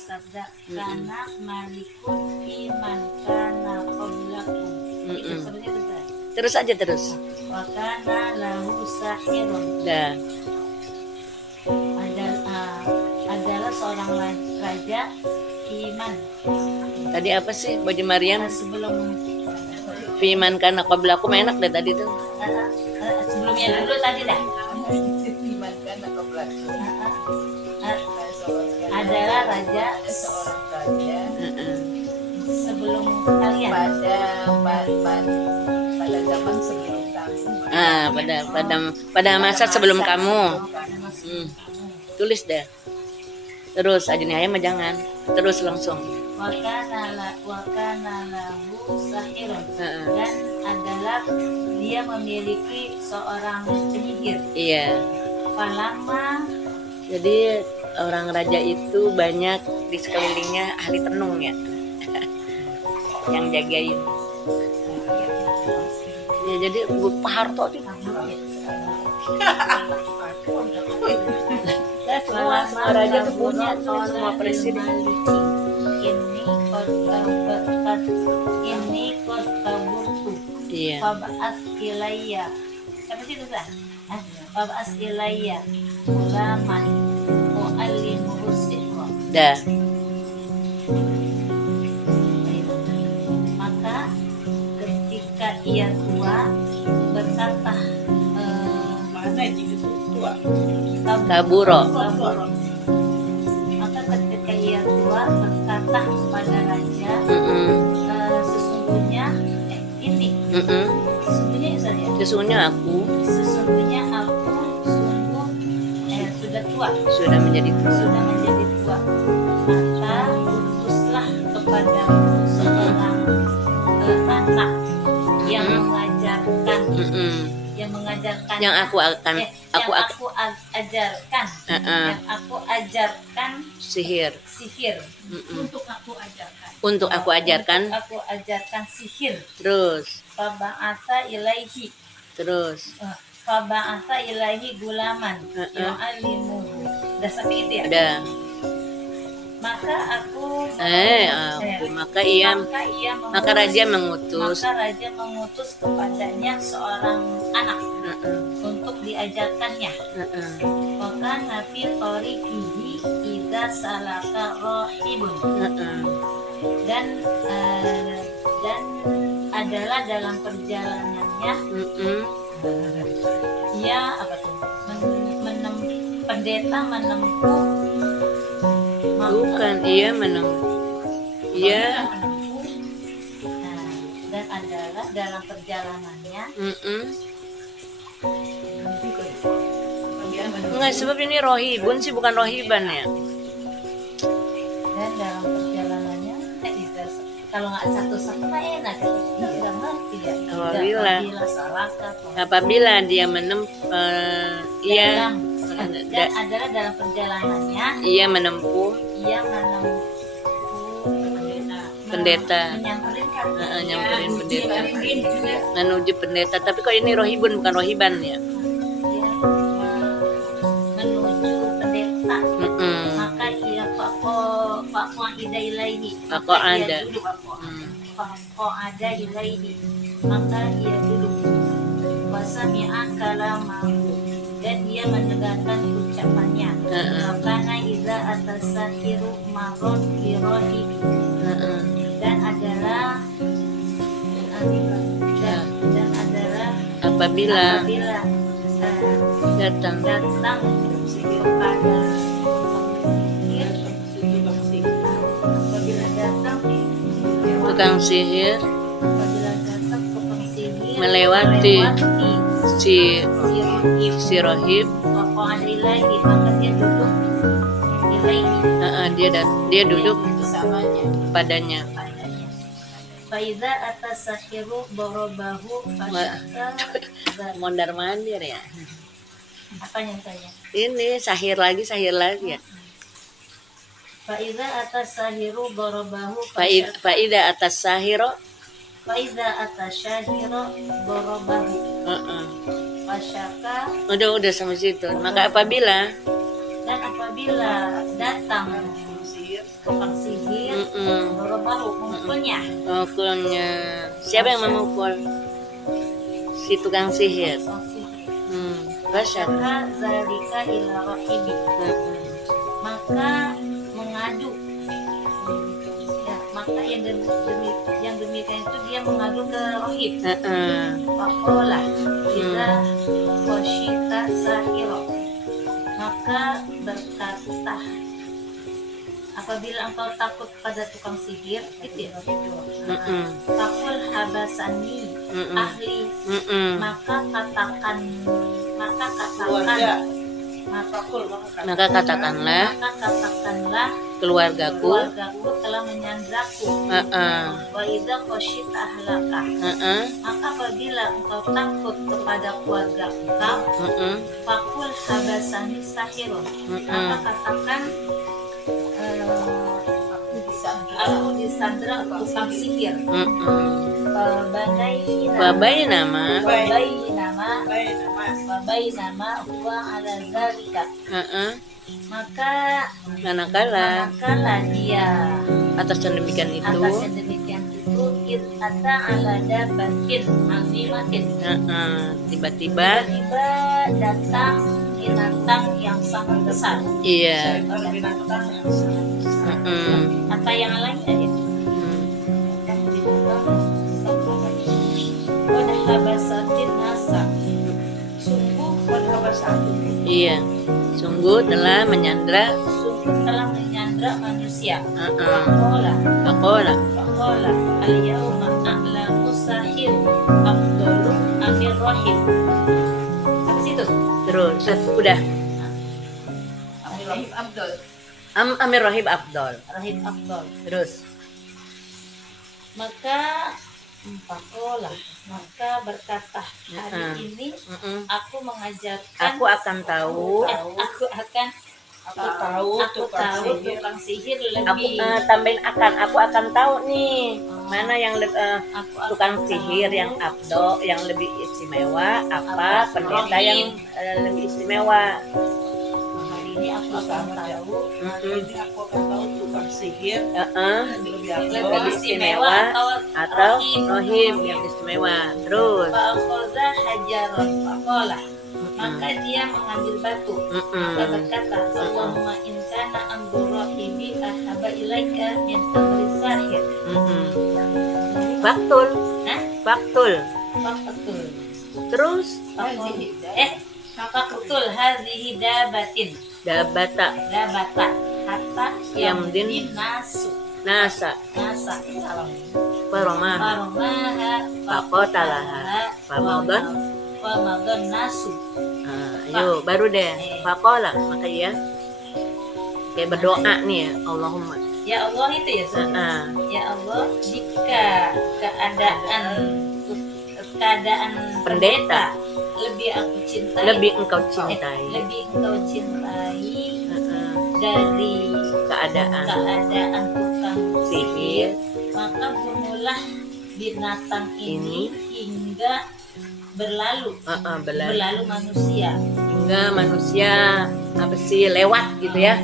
bersabda, "Kana malikun fi man kana qablakum." Itu sebenarnya itu. Terus aja terus. Wa kana lahu sahirun. Dah. Adalah seorang raja Iman. Tadi apa sih Baju Maryam? Sebelum Fiman kana qablakum enak deh tadi tuh. sebelumnya dulu tadi dah. Fiman kana qablakum. Adalah raja Seorang raja sebelum kalian. Pada zaman sebelum kamu. Pada masa sebelum kamu. Tulis deh. Terus aja nih ayam jangan. Terus langsung. Wakana lahu sahirun. Dan adalah dia memiliki seorang penyihir. Iya. Palama. Jadi orang raja itu banyak di sekelilingnya ahli tenung ya. Yang jagain. Ya jadi Pak Harto tuh. Semua raja tuh punya semua presiden. Ini kota burtu. Iya. Fab'as ilayya. Siapa sih itu sah? Fab'as ilayya ulaman mu'allimuhu siqra. Dah. Maka ketika ia tua berkata Mana jika tua? Kaburo. Maka ketika ia tua berkata kepada raja, sesungguhnya ini. Sesungguhnya saya. Sesungguhnya aku sungguh sudah tua. Sudah menjadi tua. Maka utuslah kepadamu seorang anak yang mengajarkan. Yang aku ajarkan. Yang aku ajarkan Sihir. Untuk aku ajarkan sihir. Terus. Faba'atha ilaihi. Faba'atha ilaihi gulaman yu'allimuhu. Udah sampai itu ya? Ada. Maka raja mengutus kepadanya seorang anak untuk diajarkannya. Maka nafi tariqihi idza salaka rahibun. Dan adalah dalam perjalanannya ia pendeta menempuh. Bukan, ia menempuh. Iya. Dan adalah dalam perjalanannya. Enggak, sebab ini rohibun sih, bukan rohiban ya. Dan dalam perjalanannya, kalau nggak satu-satu mah enak. Kita sudah ngerti ya. Apabila dia menempuh, dan adalah dalam perjalanannya. Ia menempuh. Pendeta. Nyamperin pendeta. Menuju pendeta. Tapi kok ini rohibun bukan rohiban ya? Menuju pendeta. Maka ia faqa'ida ilaihi. Faqa'ada ilaihi. Maka ia duduk. Wasami'a kalamahu. Dan dia mendengarkan ucapannya. Makana idza atasahiru maron lirohibi. Dan adalah apabila datang kepada tukang sihir melewati si rohib, maka dia duduk padanya. Faiza atas sahiru borobahu fasyaka. Mondar mandir ya. Apanya saya? Ini sahir lagi ya. Faiza atas sahiru borobahu. Faida atas sahiro. Faiza atas syahiru borobahu. Fasyaka. Udah sampai situ. Maka apabila datang tukang sihir baru mengumpulnya. Mukulnya. Siapa yang memukul? Si tukang sihir. Tukang sihir. Basyar. Maka zalika ila rahibi, maka mengadu. Ya, maka yang demikian itu dia mengadu ke rohib. Pakola ila koshita sahiro, maka berkata, apabila engkau takut pada tukang sihir, gitu ya. Takul habasani ahli, maka katakanlah keluargaku telah menyandraku. Wa idza khasyita ahlaka, maka apabila engkau takut kepada keluarga engkau, fakul habasani sahirun, maka katakan aku disandra tukang sihir. Babai nama huwa ala zalika, maka manakala dia atas yang demikian itu ata ala dabatin azimatin, tiba-tiba datang binatang yang sangat besar. Iya. Apa yang lainnya ya? Habasatin nasa, sungguh iya, sungguh telah menyandra manusia. Pakola Al-yawma a'lamu sahir afdalu amir rahim. Sampai situ. terus udah Rahim Abdul. Amir Rahib Abdul. Rahim Afdal. Terus Maka berkata, hari ini aku mengajarkan, aku akan tahu tukang sihir aku lebih. tambahin aku akan tahu nih mana yang tukang sihir yang abdo yang lebih istimewa, apa pendeta yang lebih istimewa. Hari ini aku akan tahu tukang sihir lebih istimewa atau rohim yang istimewa. Terus Fa'akhadha hajaran faqala, maka dia mengambil batu. Maka berkata, Allahumma in kana amru rahibi ahaba ilaika min amri sahir. Faktul. Terus Faktul hadhihi dabatin. dabata Hatta Yamdin nasa Paromaha Fakotalaha Famadon nasu. ayo baru deh Fakola, maka ya kayak berdoa nih ya, Allahumma Ya Allah itu ya Ya Allah, jika keadaan pendeta lebih engkau cintai dari keadaan tukang sihir, maka bunuhlah binatang ini hingga berlalu manusia apa sih lewat gitu ya,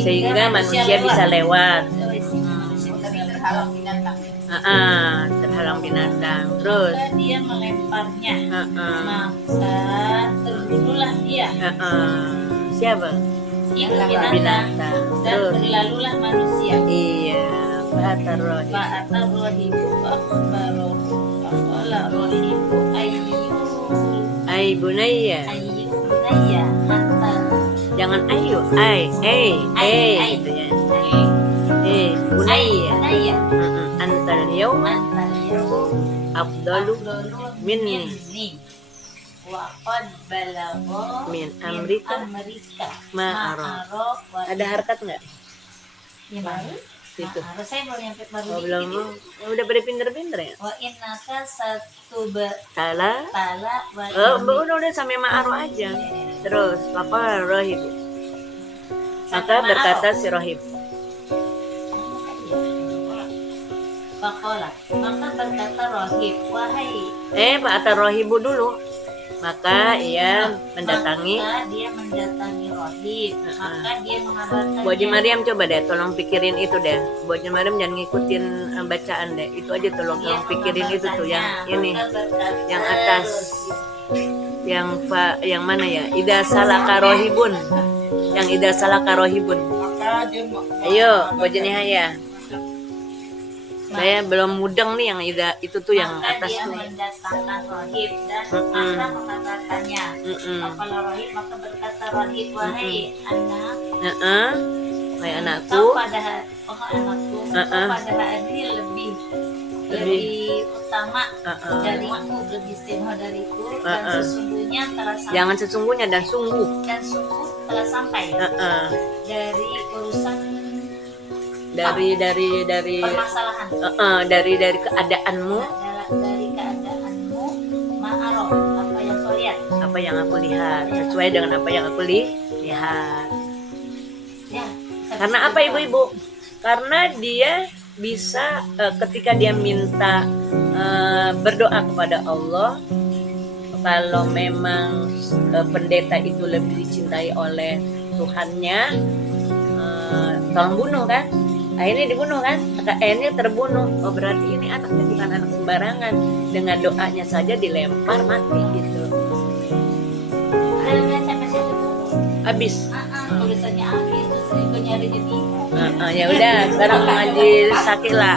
sehingga manusia bisa lewat, terhalang binatang. Terus dia melemparnya, maka terbunuhlah dia, siapa? binatang, dan berlalulah manusia. Iya, Fa'atar rohibu faqala rohibu ay bunayya, antar, jangan ayu, gitu ya. Bunayya, antal yawma afdalu minni wa qad balagha min amrika ma'ara. Ada harkat nggak? Gimana? Itu. Saya baru nyampe Belum. Udah pada pinter-pinter ya. Wa innaka satu Tala. Udah sampai ma'aro aja. Terus apa rohib? Maka berkata si rohib. Pakola, maka berkata rohib, wahai. Pak Atar rohibu dulu. maka ia mendatangi. Maka dia mendatangi rohib. Maka dia mengabarkan. Bu Haji Mariam coba deh tolong pikirin itu deh. Bu Haji Mariam jangan ngikutin bacaan deh. Itu aja tolong pikirin itu tuh yang ini. Yang atas. Yang mana ya? Ida salaka rohibun. Yang ida salaka rohibun. Maka dia Ayo, Bu Haji Nihaya. Saya belum mudeng nih yang ida itu tuh yang maka atas dia tuh. mendatangkan rohib dan maka mengabarkannya. Apabila rohib maka berkata rohib, wahai anak, Kayak kau anakku. pada anakku, kau pada hari ini lebih utama dariku, lebih istimewa dariku, dan sesungguhnya telah sampai. Jangan sesungguhnya dan sungguh. Dan sungguh telah sampai dari urusan Dari permasalahan. dari keadaanmu, Dari keadaanmu, ma'arof, apa yang kau lihat. apa yang aku lihat sesuai dengan apa yang aku lihat. Ya, Karena apa ibu-ibu? Karena dia bisa ketika dia minta berdoa kepada Allah, kalau memang pendeta itu lebih dicintai oleh Tuhannya, tolong bunuh kan? Akhirnya dibunuh kan? Akhirnya terbunuh. Oh berarti ini anaknya bukan anak sembarangan. Dengan doanya saja dilempar mati gitu. Filmnya sampai situ dulu. Habis. Tulisannya habis, terus gue nyarinya bingung. Ya udah, sekarang Haji Sakila.